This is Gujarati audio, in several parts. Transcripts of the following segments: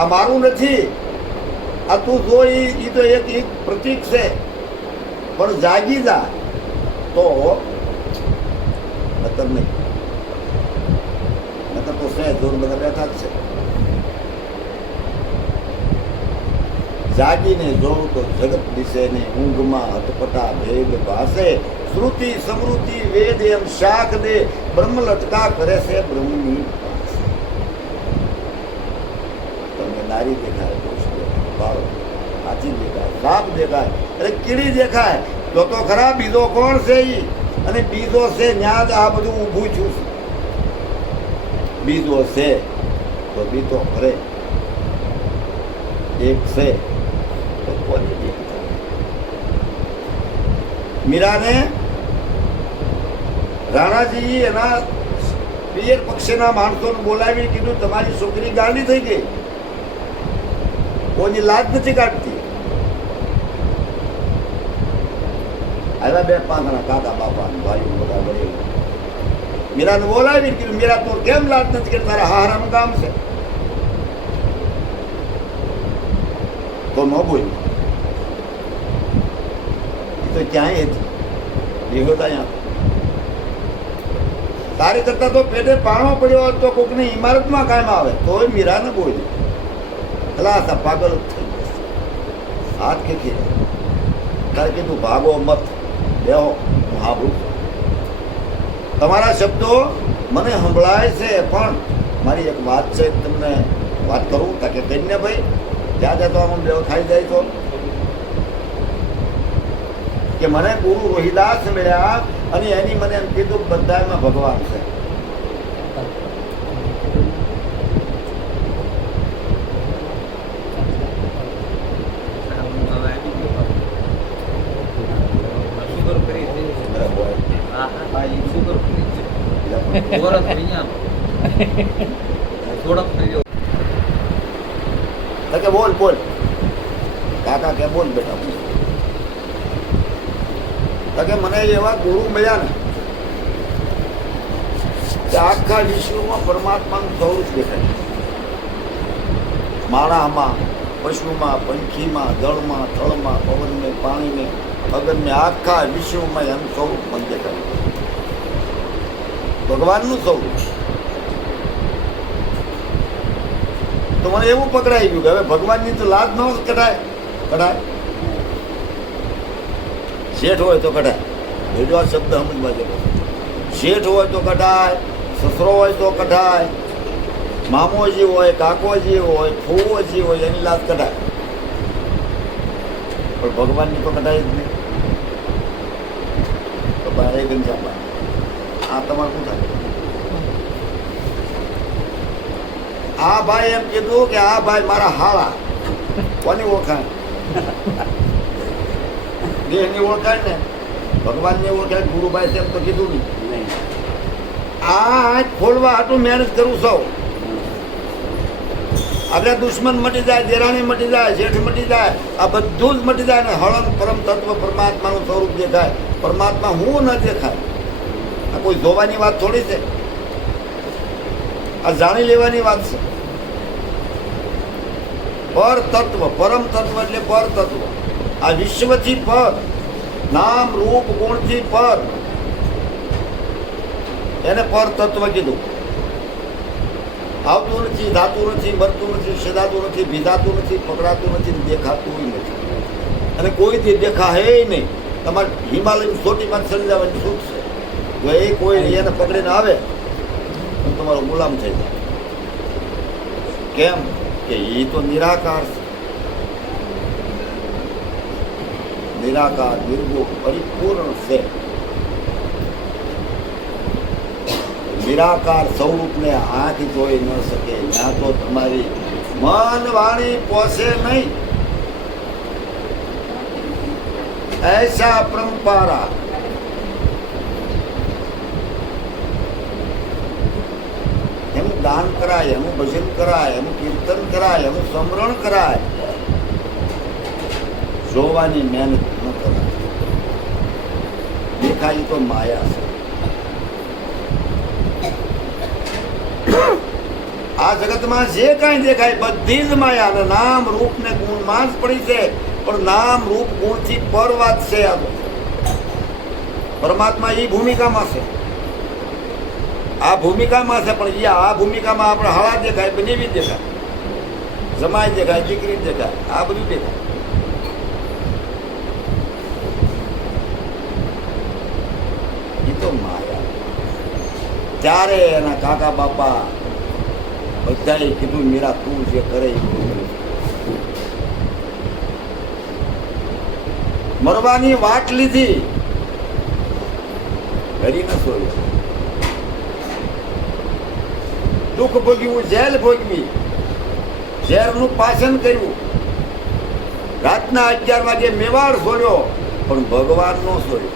આ મારું નથી, આ તું જો એ તો એક પ્રતીક છે, પણ જાગી જા તો નતર નહીં, નતર તો સ્નેહ જોર બધા બેઠા જ છે. જાગીને જોઉં તો જગત દિશે ને ઊંઘમાં હટપટા ભેદ ભાસે, શ્રુતિ સમૃદ્ધિ વેદ એમ શાખ દે, બ્રહ્મ લટકા કરે છે બ્રહ્મની પાસે. તમને નારી દેખાય, પુરુષ દેખાય, બાળક હાથી દેખાય, સાપ દેખાય, અરે કીડી દેખાય તો ખરા બીજો કોણ છે ઈ? અને બીજો છે ન્યાદ આ બધું ઊભું છું. બીજો છે તો બીતો ખરે, એક છે તો કોની દેખાય? મીરાને રાણાજી એના પિયર પક્ષના માણસોને બોલાવી કીધું તમારી છોકરી ગાંડી થઈ ગઈ, કોઈની લાજ નથી કાઢતી. આવ્યા 2-5 જણા કાકા બાપા ભાઈઓ બધા વડીલો, મીરાને બોલાવી કીધું મીરા તો કેમ લાજ નથી કરતી, તારા હારાનું કામ છે? તો ન બોલી, એ તો ક્યાંય હતી, દેહો ત્યાં. તારી કરતા તો પેટે પાણો પડ્યો હોત તો કોકની ઇમારતમાં કાયમ આવે તોય મીરા ન બોલી. ખલાસ આ પાગલ થઈ જશે. હાથ ખેંચી તારે કીધું ભાગો મત, બેહો, હું સાંભળું છું. તમારા શબ્દો મને સંભળાય છે, પણ મારી એક વાત છે, તમને વાત કરું તાકે કહીને ભાઈ જ્યાં ત્યાં તો આમ બેવ ખાઈ જાય તો કે મને ગુરુ રોહિદાસ મળ્યા અને એની મને એમ કીધું બધામાં ભગવાન છે. કે બોલ બોલ કાકા કે બોલ બેટા કે મને એવા ગુરુ મળ્યા ને કે આખા વિશ્વમાં પરમાત્માનું સ્વરૂપ દેખાય. માણામાં, પશુમાં, પંખીમાં, જળમાં, થળમાં, પવનમાં, પાણીમાં, અગનમાં, આખા વિશ્વમાં એનું સ્વરૂપ મને દેખાય. ભગવાનનું સ્વરૂપ. તો મને એવું પકડાઈ ગયું કે હવે ભગવાનની તો લાજ ન કઢાય. કઢાય શેઠ હોય તો કઢાય, બીજો આ શબ્દ સમજવા જેવો. શેઠ હોય તો કઢાય, સસરો હોય તો કઢાય, મામોજી હોય, કાકોજી હોય, ફૂવોજી હોય, એની લાજ કઢાય. પણ ભગવાનની તો કઢાય જ નહીં. તો ભાઈ ગંજાબા આ તમારું શું થાય? આ ભાઈ એમ કીધું કે આ ભાઈ મારા હાળા. કોની ઓળખાણ? દેહની ઓળખાણ ને ભગવાનની ઓળખાણ. ગુરુભાઈ તેમ તો કીધું નહીં. આ આંખ ખોલવા હાટું મહેનત કરું સૌ. આપણે દુશ્મન મટી જાય, દેરાણી મટી જાય, જેઠ મટી જાય, આ બધું જ મટી જાય ને હળંગ પરમ તત્વ પરમાત્માનું સ્વરૂપ દેખાય. પરમાત્મા હું ન દેખાય. આ કોઈ જોવાની વાત થોડી છે, આ જાણી લેવાની વાત છે. પર તત્વ, પરમ તત્વ એટલે પર તત્વ. આ વિશ્વથી પર, નામ રૂપ ગુણથી પર, એને પર તત્વ કીધું. આવતું નથી, ધાતું નથી, મરતું નથી, સદાતું નથી, ભીધાતું નથી, પકડાતું નથી, દેખાતું નથી. અને કોઈથી દેખાય નહીં. તમારે હિમાલયની ચોટીમાં ચડી જવાની છૂટ છે. જો એ કોઈ એને પકડીને આવે તો તમારો ગુલામ થઈ જાય. કેમ કે એ તો નિરાકાર છે. નિરાકાર, નિર્ગુણ, પરિપૂર્ણ છે. નિરાકાર સ્વરૂપને આંખ જોઈ ન શકે. ત્યાં તો તમારી મન વાણી પોસે નહીં. ऐसा परंपरा એનું દાન કરાય, એનું ભજન કરાય, એનું કીર્તન કરાય, એનું સ્મરણ કરાય. જોવાની મહેનત ન કરાય. દેખાય તો માયા છે. આ જગતમાં જે કાંઈ દેખાય બધી જ માયા અને નામ રૂપ ને ગુણમાં જ પડી છે. પણ નામ રૂપ ગુણથી પર વાત છે. આ તો પરમાત્મા એ ભૂમિકામાં છે, આ ભૂમિકામાં છે. પણ એ આ ભૂમિકામાં આપણે હળા દેખાય, બનેવી દેખાય, જમાઈ દેખાય, દીકરી દેખાય, આ બધું દેખાય. એ તો માયા. ત્યારે એના કાકા બાપા બધાએ કીધું મીરા તું જે કરે એ મરવાની વાટ લીધી, ઘડી ન સોયો. દુઃખ ભોગવ્યું, જેલ ભોગવી, ઝેરનું પાચન કર્યું. રાતના 11 વાગે મેવાડ સોર્યો, પણ ભગવાન નો સોર્યો.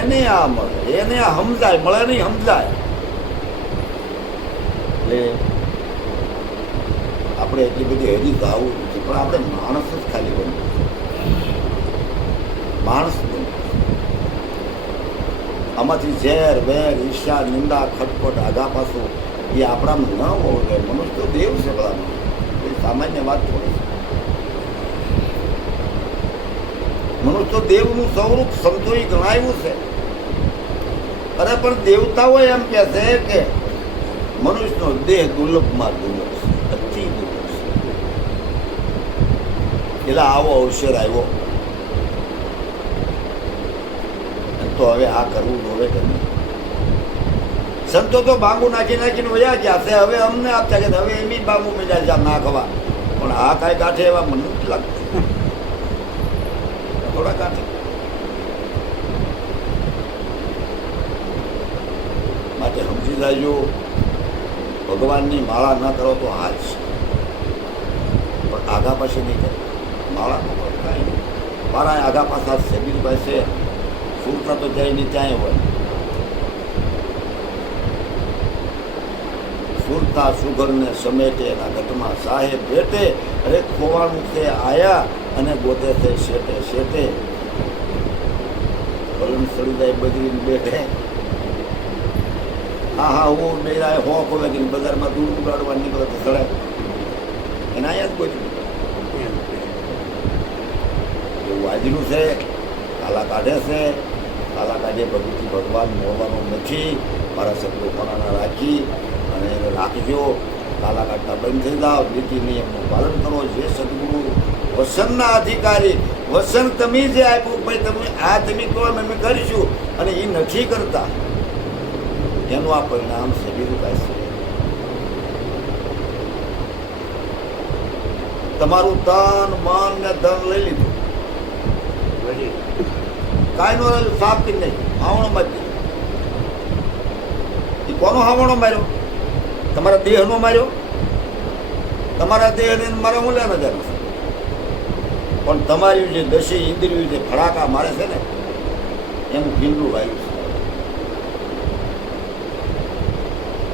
એને આ મળે, એને આ સમજાય, મળે નહીં સમજાય. એટલે આપણે એટલી બધી હજી તો આવું નથી, પણ આપણે માણસ જ ખાલી બનવું, માણસ બનવું. આમાંથી ઝેર, વેર, ઈર્ષા, નિંદા, ખટપટ, આઘા પાછું એ આપણામાં ન હોવું જોઈએ. મનુષ્ય તો દેવ છે બધામાં, એ સામાન્ય વાત થોડી છે. મનુષ્ય તો દેવનું સ્વરૂપ સંતોએ ગણાવ્યું છે. અરે પણ દેવતાઓ એમ કહે છે કે મનુષ્યનો દેહ દુર્લભમાં દુર્લભ છે, અતિ દુર્લભ છે. એટલે આવો અવસર આવ્યો તો હવે આ કરવું જોવે કે નહીં. સંતો તો બાંબુ નાખીને વયા ગયા છે. હવે અમને આપતા કે હવે એમ બાંબુ મળ્યા છે નાખવા, પણ આ કાંઈ કાંઠે એવા મને નથી લાગતું, થોડા કાંઠે. માટે સમજી જાજો, ભગવાનની માળા ન કરો તો હાથ છે, પણ આગા પાછી નહીં કરે. માળા નો કાંઈ નહીં. મારા આગા પાછા શબીરભાઈ છે, સુરતા તો જાય ને ત્યાં હોય. સુરતા સુગરને સમેટે એના ઘટમાં સાહેબ ભેટે, અરે ખોવાનું છે આયા અને ગોતે છે શેટે શેટે. કલમ સડી જાય બદરીને બેઠે. હા હા હું બેરાય હો ખોવે કે બજારમાં દૂર ઉડાડવા નીકળે તો સડાય એના અહીંયા જ કોઈ એવું આજનું છે. કાલા કાઢે છે, કાલા કાઢે ભગવતી ભગવાન મોવાનું નથી. મારા શબ્દો કોનાના રાખી અને રાખજો. કાલા કાઢતા બંધ થઈ જાઓ, નીતિ નિયમનું પાલન કરો. જે સદગુરુ વસનના અધિકારી, વસન તમે જે આપ્યું ભાઈ તમે આ તમે કહો અમે કરીશું અને એ નથી કરતા, એનું આ પરિણામ છે. બીજું કાંઈ છે? તમારું તન મન ને ધન લઈ લીધું, કાંઈ નો રહેલું, સાફ કરી નહીં, હાવણો મારી દીધો. એ કોનો હાવણો માર્યો? તમારા દેહનો માર્યો. તમારા દેહને મારા હું લેવા જાય છે, પણ તમારી જે દશી ઇન્દ્રિયું જે ફડાકા મારે છે ને એનું ભીંડું વાયું છે.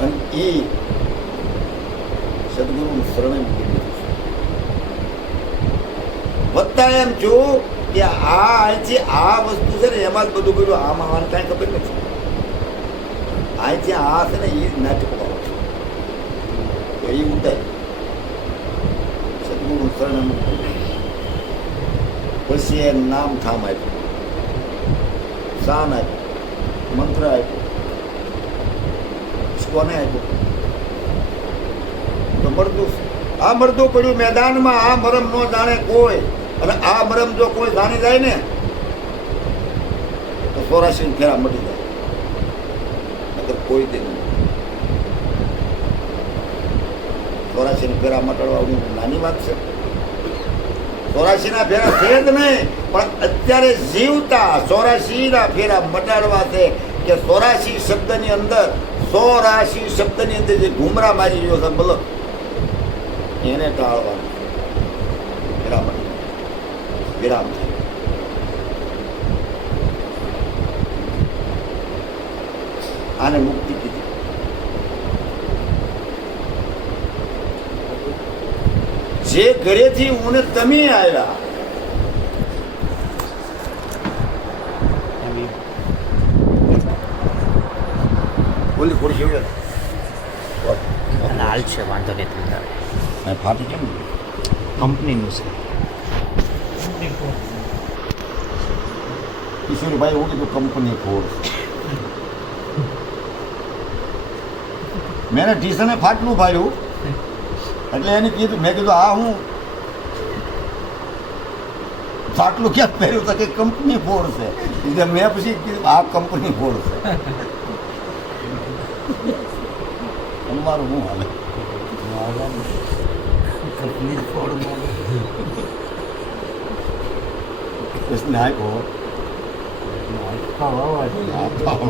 અને એ સદગુરુ શરણે મૂકી દીધું છે. વધતા એમ જો કે આ અહીંથી આ વસ્તુ છે ને એમાં જ બધું કર્યું. આમાં આને કાંઈ ખબર નથી. અહીંથી આ છે ને એ નાટક વાળો છે, તો એ ઉતાય સદગુરુ શરણે મૂકી. પછી એ નામ ઠામ આપ્યું, શાન આપ્યું, મંત્ર આપ્યો. કોને આપ્યું? તો મરદું. આ મરદું પડ્યું મેદાનમાં. આ મરમ નો જાણે કોઈ, અને આ મરમ જો કોઈ જાણી જાય ને તો 84 ફેરા મટી જાય. નકર કોઈ દે નહીં. 84 ફેરા મટાડવા નાની વાત છે. 84 ફેરા છે જ નહીં, પણ અત્યારે જીવતા 84 ફેરા મટાડવા છે. કે 84 શબ્દની અંદર 84 શબ્દની અંદર જે ઘુમરા મારી રહ્યો છે બોલો એને ટાળવાનું. વિરામ થાય. આને મુક્તિ કીધી. જે ઘરેથી હું તમે આવ્યા ઓલી ખોડી કેવી અને હાલ છે વાંધો નહીં તમને ફાટી કેમ કંપનીનું છે કિશોરભાઈ એવું કીધું કંપની ફોર્સ મેં ટીશને ફાટલું ભાર્યું એટલે એને કીધું મેં કીધું આ હું ફાટલું ક્યાં પહેર્યું તો કે કંપની ફોર્સ છે એટલે મેં પછી કીધું આ કંપની ફોર્સ છે તમારું શું હાલે કંપની ફોર્સ ને આપ્યો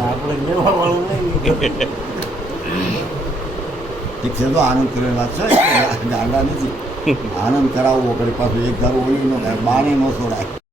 આપણે લેવાવાળું નહીં ઠીક છે તો આનંદ કરવાની વાત છે ગાંડા નથી આનંદ કરાવવો પડે પાછું એક ધારું ઓળી ન થાય બાણે ન છોડાય